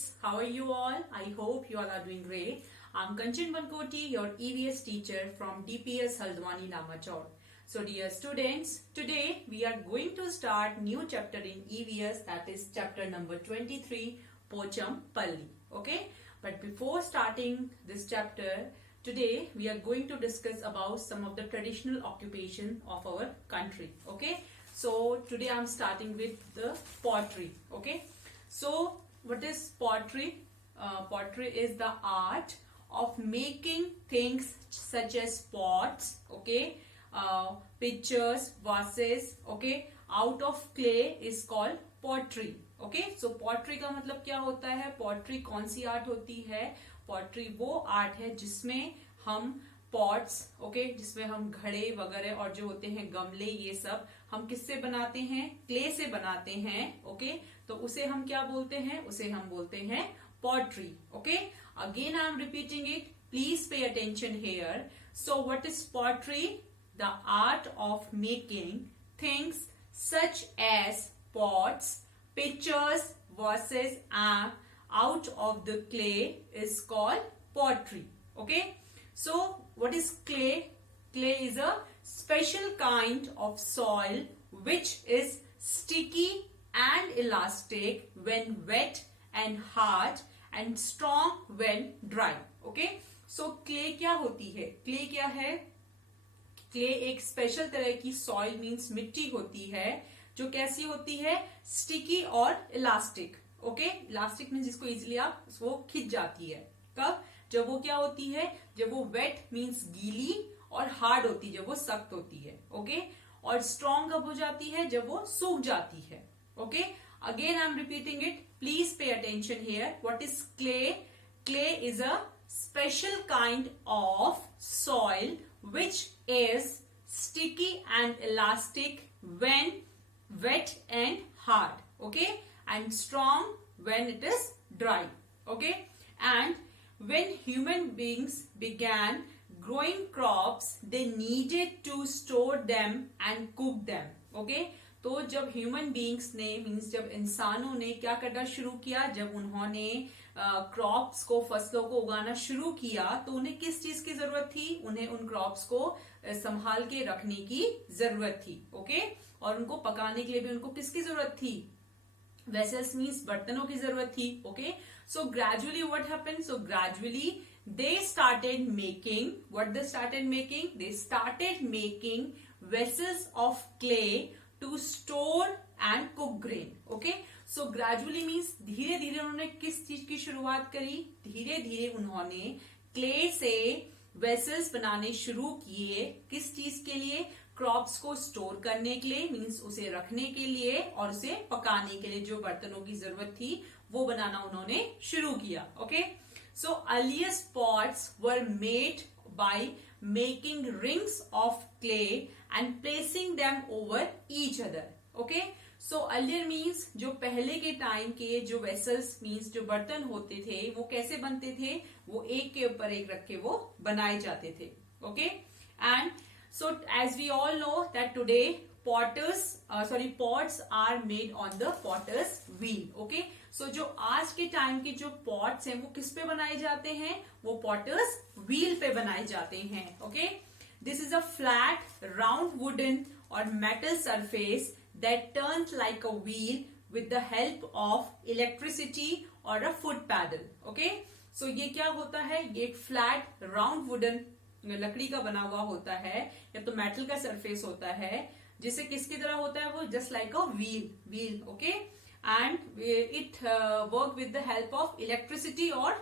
kids, how are you all? I hope you all are doing great. I'm Kanchan Bankoti, your EVS teacher from DPS Haldwani Lamachor. So dear students, today we are going to start new chapter in EVS, that is chapter number 23, Pochampalli. Okay, but before starting this chapter, today we are going to discuss about some of the traditional occupation of our country. Okay, so today I'm starting with the pottery. Okay, so what is pottery? Pottery is the art of making things such as pots, okay, pitchers, vases, okay, out of clay is called pottery. Okay, so pottery का मतलब क्या होता है? pottery कौन सी आर्ट होती है? pottery वो आर्ट है जिसमें हम पॉट्स, ओके, जिसमें हम घड़े वगैरह और जो होते हैं गमले, ये सब हम किससे बनाते हैं? क्ले से बनाते हैं. ओके, तो उसे हम क्या बोलते हैं? उसे हम बोलते हैं pottery. Okay, again I am repeating it, please pay attention here. So what is pottery? The art of making things such as pots, pitchers, vases out of the clay is called pottery. Okay, so what is clay? Clay is a special kind of soil which is sticky and elastic when wet and hard and strong when dry. Okay, so clay क्या होती है? clay क्या है? क्ले एक स्पेशल तरह की soil means मिट्टी होती है जो कैसी होती है? स्टिकी और इलास्टिक. ओके, इलास्टिक मीन्स जिसको इजिली आप वो खिंच जाती है. कब? जब वो क्या होती है? जब वो वेट मीन्स गीली, और हार्ड होती है जब वो सख्त होती है. ओके, और स्ट्रॉन्ग कब हो जाती है? जब वो सूख जाती है. Okay, again I am repeating it, please pay attention here. What is clay? Clay is a special kind of soil which is sticky and elastic when wet and hard, okay, and strong when it is dry. Okay, and when human beings began growing crops, they needed to store them and cook them. Okay, तो जब human beings ने मीन्स जब इंसानों ने क्या करना शुरू किया, जब उन्होंने क्रॉप्स को, फसलों को उगाना शुरू किया, तो उन्हें किस चीज की जरूरत थी? उन्हें उन क्रॉप्स को संभाल के रखने की जरूरत थी. ओके, और उनको पकाने के लिए भी उनको किसकी जरूरत थी? वेसल्स मीन्स बर्तनों की जरूरत थी. Okay, so gradually what happened? So gradually they started making, what they started making? They started making vessels of clay to store and cook grain. Okay, so gradually means धीरे धीरे उन्होंने किस चीज की शुरुआत करी? धीरे धीरे उन्होंने क्ले से वेसल्स बनाने शुरू किए. किस चीज के लिए? क्रॉप्स को स्टोर करने के लिए, मीन्स उसे रखने के लिए, और उसे पकाने के लिए जो बर्तनों की जरूरत थी वो बनाना उन्होंने शुरू किया. Okay, so earliest pots were made by making rings of clay and placing them over each other. Okay, so earlier means जो पहले के टाइम के जो vessels means जो बर्तन होते थे वो कैसे बनते थे? वो एक के ऊपर एक रख के वो बनाए जाते थे. Okay, and so as we all know that today pots are made on the potter's wheel. Okay, so जो आज के टाइम के जो पॉट्स हैं वो किस पे बनाए जाते हैं? वो पॉटर्स व्हील पे बनाए जाते हैं. Okay, this is a flat round wooden और metal surface that turns like a wheel with the help of electricity और a foot pedal. Okay, so ये क्या होता है? ये एक फ्लैट राउंड वुडन लकड़ी का बना हुआ होता है या तो मेटल का सरफेस होता है, जिसे किसकी तरह होता है? वो just like a wheel. Okay, and it work with the help of electricity or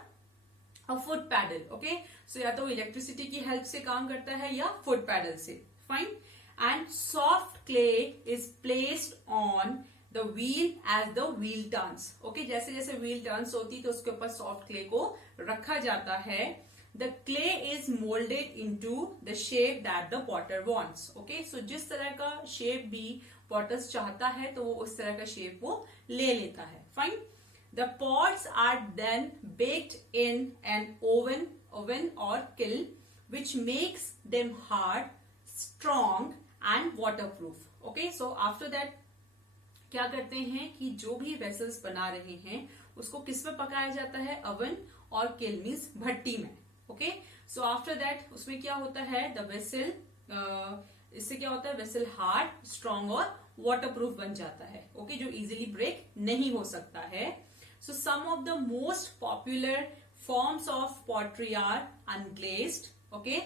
a foot pedal. Okay, so या तो इलेक्ट्रिसिटी की हेल्प से काम करता है या फुट पैडल से. Fine, and soft clay is placed on the wheel as the wheel turns. Okay, जैसे जैसे wheel turns होती तो उसके ऊपर soft clay को रखा जाता है. The clay is molded into the shape that the potter wants. Okay, so जिस तरह का शेप भी पॉटर्स चाहता है तो वो उस तरह का शेप वो ले लेता है. Fine, the pots are then baked in an oven और kiln which makes them hard, strong and waterproof. Okay, so after that क्या करते हैं कि जो भी वेसल्स बना रहे हैं उसको किस में पकाया जाता है, अवन और किल मीन्स भट्टी में। ओके, सो आफ्टर दैट उसमें क्या होता है, द वेसल, इससे क्या होता है, वेसल हार्ड, स्ट्रॉन्ग और वाटरप्रूफ बन जाता है। ओके, जो इजीली ब्रेक नहीं हो सकता है। So some of the most popular forms of pottery are unglazed, okay,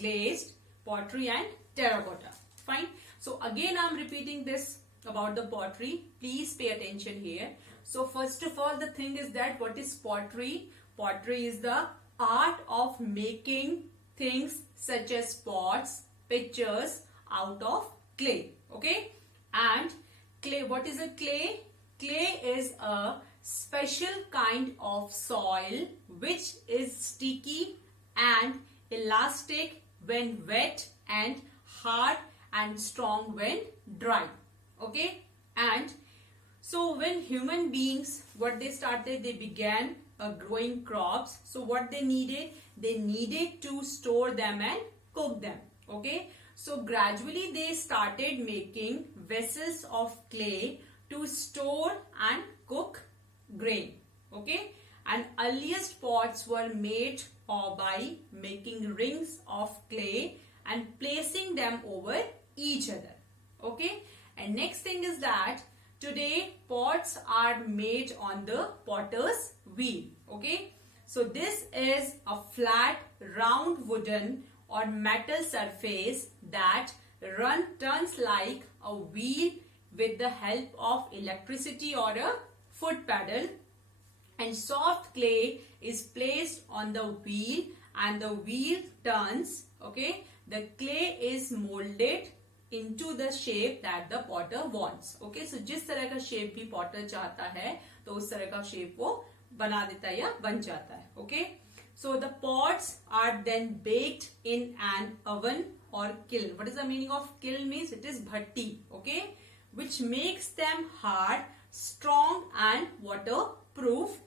glazed, pottery and terracotta. Fine. So again I'm repeating this about the pottery. Please pay attention here. So first of all, the thing is that what is pottery? Pottery is the art of making things such as pots, pitchers out of clay. Okay. And clay, what is a clay? Clay is a special kind of soil which is sticky and elastic when wet and hard and strong when dry. Okay, and so when human beings, what they started, they began growing crops. So what they needed to store them and cook them. Okay, so gradually they started making vessels of clay to store and cook grain. Okay, and earliest pots were made by making rings of clay and placing them over each other. Okay, and next thing is that today pots are made on the potter's wheel. Okay, so this is a flat round wooden or metal surface that turns like a wheel with the help of electricity or a foot pedal, and soft clay is placed on the wheel and the wheel turns. Okay, the clay is molded into the shape that the potter wants. Okay, so जिस तरह का शेप भी potter चाहता है तो उस तरह का शेप वो बना देता है या बन जाता है. Okay, so the pots are then baked in an oven or kiln. What is the meaning of kiln? Means it is bhatti. Okay, which makes them hard, strong and waterproof.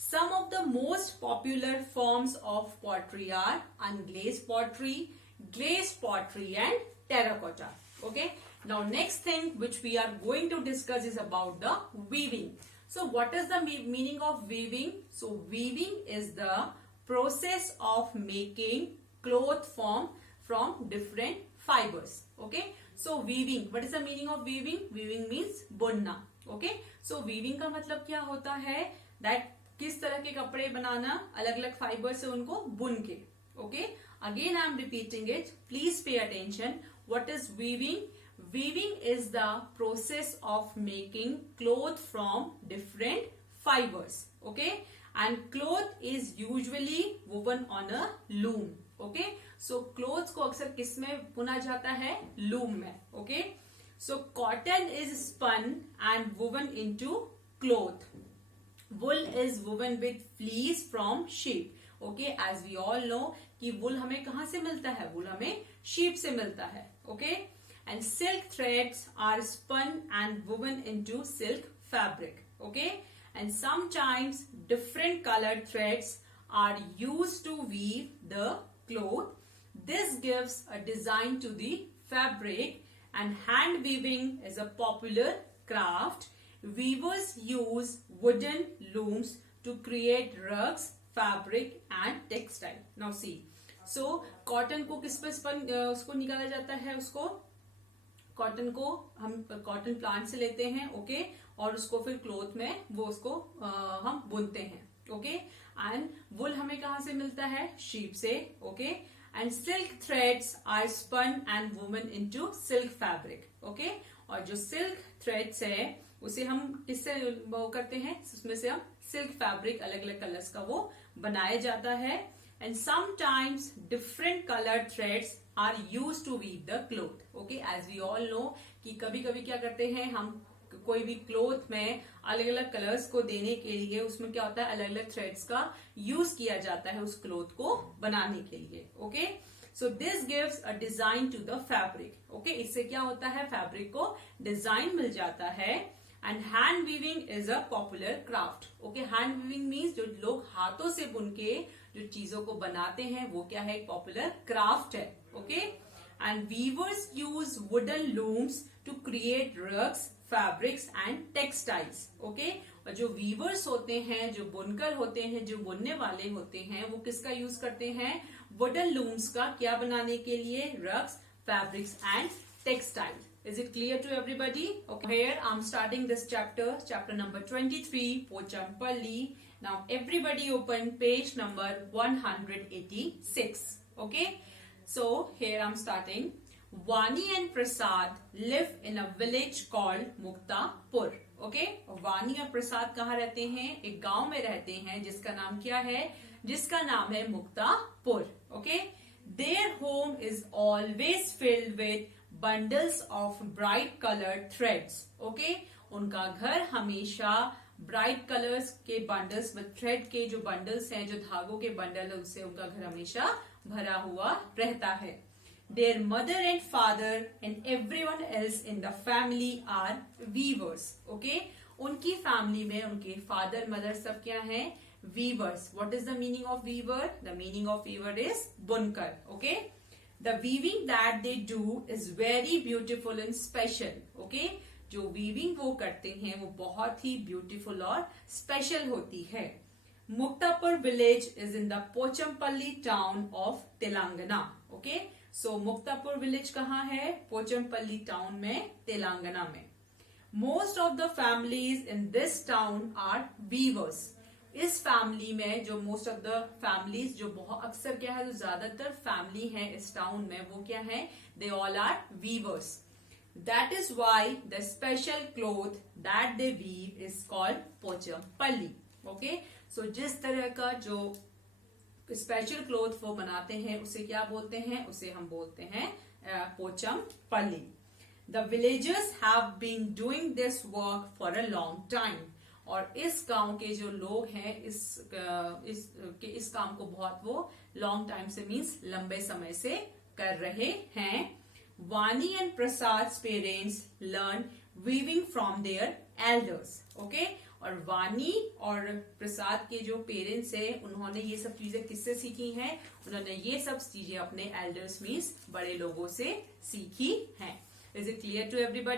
Some of the most popular forms of pottery are unglazed pottery, glazed pottery and terracotta. Okay, now next thing which we are going to discuss is about the weaving. So what is the meaning of weaving? So weaving is the process of making cloth from different fibers. Okay, so weaving, what is the meaning of weaving? Weaving means बुनना. ओके, सो वीविंग का मतलब क्या होता है, दैट किस तरह के कपड़े बनाना अलग अलग फाइबर से उनको बुन के. Okay, again I am repeating it, please pay attention. What is weaving? Weaving is the process of making cloth from different fibres. Okay, and cloth is usually woven on a loom. Okay, सो क्लोथ को अक्सर किस में बुना जाता है, लूम में. Okay, so cotton is spun and woven into cloth. Wool is woven with fleece from sheep. Okay, as we all know कि wool हमें कहाँ से मिलता है, wool हमें sheep से मिलता है. Okay, and silk threads are spun and woven into silk fabric. Okay, and sometimes different colored threads are used to weave the cloth. This gives a design to the fabric. And hand weaving is a popular craft. Weavers use wooden looms to create rugs, fabric and textile. Now see, so cotton को किस पे उसको निकाला जाता है, उसको कॉटन को हम कॉटन प्लांट से लेते हैं. ओके, और उसको फिर क्लोथ में वो उसको हम बुनते हैं. ओके, एंड वुल हमें कहाँ से मिलता है, शीप से. Okay, and silk threads are spun and woven into silk fabric. Okay, और जो silk threads है उसे हम किससे वो करते हैं, उसमें से हम silk fabric अलग अलग कलर्स का वो बनाया जाता है. and sometimes different colored threads are used to weave the cloth. Okay, as we all know कि कभी कभी क्या करते हैं हम, कोई भी क्लोथ में अलग अलग कलर्स को देने के लिए उसमें क्या होता है, अलग अलग थ्रेड्स का यूज किया जाता है उस क्लोथ को बनाने के लिए. Okay, so this gives a design to the fabric. Okay, इससे क्या होता है, फैब्रिक को डिजाइन मिल जाता है. And hand weaving is a popular craft. Okay, hand weaving means जो लोग हाथों से बुन के जो चीजों को बनाते हैं वो क्या है, एक पॉपुलर क्राफ्ट है. Okay, and weavers use wooden looms to create rugs, fabrics and textiles. Okay, और जो वीवर्स होते हैं, जो बुनकर होते हैं, जो बुनने वाले होते हैं, वो किसका यूज करते हैं? वुडन लूम्स का। क्या बनाने के लिए? Rugs, fabrics and textile. Is it clear to everybody? Okay. Here I'm starting this chapter number 23, Pochampalli. Now everybody open page number 186. Okay. So here I'm starting. Vani and Prasad live in a village called Muktapur. Okay. वानी और प्रसाद कहाँ रहते हैं? एक गांव में रहते हैं जिसका नाम क्या है? जिसका नाम है Muktapur. Okay. Their home is always filled with bundles of bright colored threads. Okay. उनका घर हमेशा ब्राइट कलर्स के बंडल्स, थ्रेड के जो बंडल्स हैं, जो धागों के बंडल है, उससे उनका घर हमेशा भरा हुआ रहता है. Their mother and father and everyone else in the family are weavers. Okay. उनकी फैमिली में उनके फादर मदर सब क्या हैं? Weavers. What is the meaning of weaver? The meaning of weaver is bunkar. Okay. The weaving that they do is very beautiful and special. Okay. जो weaving वो करते हैं वो बहुत ही beautiful और special होती है. Muktapur village is in the Pochampalli town of Telangana. Okay. So Muktapur village कहाँ है? Pochampalli town में, तेलंगाना में. Most of the families in this town are weavers. इस फैमिली में जो मोस्ट ऑफ द फैमिलीज जो बहुत अक्सर क्या है, जो ज्यादातर फैमिली है इस टाउन में, वो क्या है? They all are weavers. That is why the special cloth that they weave is called Pochampally. Okay. So जिस तरह का जो स्पेशल क्लोथ वो बनाते हैं उसे क्या बोलते हैं? उसे हम बोलते हैं Pochampally. The villagers have been doing this work for a long time. और इस गांव के जो लोग हैं इस काम को बहुत वो लॉन्ग टाइम से मीन्स लंबे समय से कर रहे हैं. वानी एंड प्रसाद parents learn weaving from their elders. Okay. और वानी और प्रसाद के जो पेरेंट्स हैं उन्होंने ये सब चीजें किससे सीखी हैं? उन्होंने ये सब चीजें अपने एल्डर्स मीन्स बड़े लोगों से सीखी हैं. Is it clear to everybody?